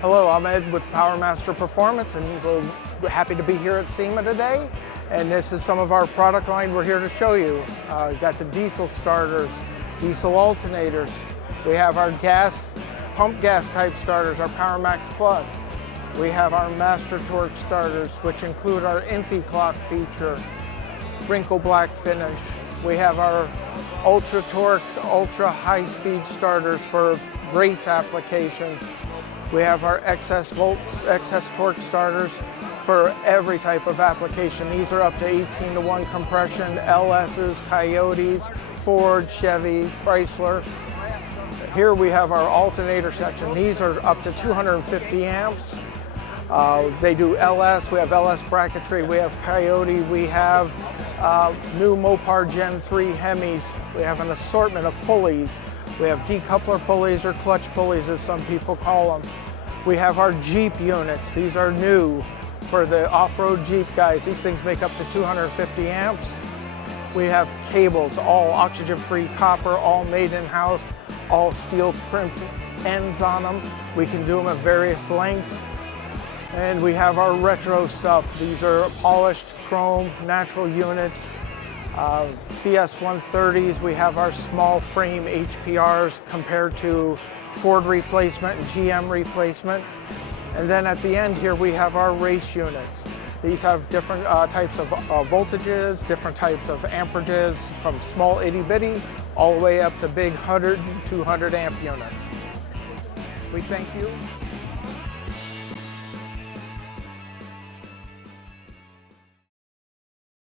Hello, I'm Ed with Powermaster Performance, and we're happy to be here at SEMA today. And this is some of our product line we're here to show you. We've got the diesel starters, diesel alternators. We have our pump gas type starters, our PowerMax Plus. We have our Master Torque starters, which include our Infi clock feature, wrinkle black finish. We have our Ultra Torque, ultra high speed starters for race applications. We have our excess torque starters for every type of application. These are up to 18:1 compression, LS's, Coyotes, Ford, Chevy, Chrysler. Here we have our alternator section. These are up to 250 amps. They do LS, we have LS bracketry, we have Coyote, we have new Mopar Gen 3 Hemis. We have an assortment of pulleys. We have decoupler pulleys or clutch pulleys as some people call them. We have our Jeep units. These are new for the off-road Jeep guys. These things make up to 250 amps. We have cables, all oxygen-free copper, all made in-house, all steel crimp ends on them. We can do them at various lengths. And we have our retro stuff. These are polished chrome natural units. CS130s, we have our small frame HPRs compared to Ford replacement and GM replacement. And then at the end here we have our race units. These have different types of voltages, different types of amperages, from small itty bitty all the way up to big 100 and 200 amp units. We thank you.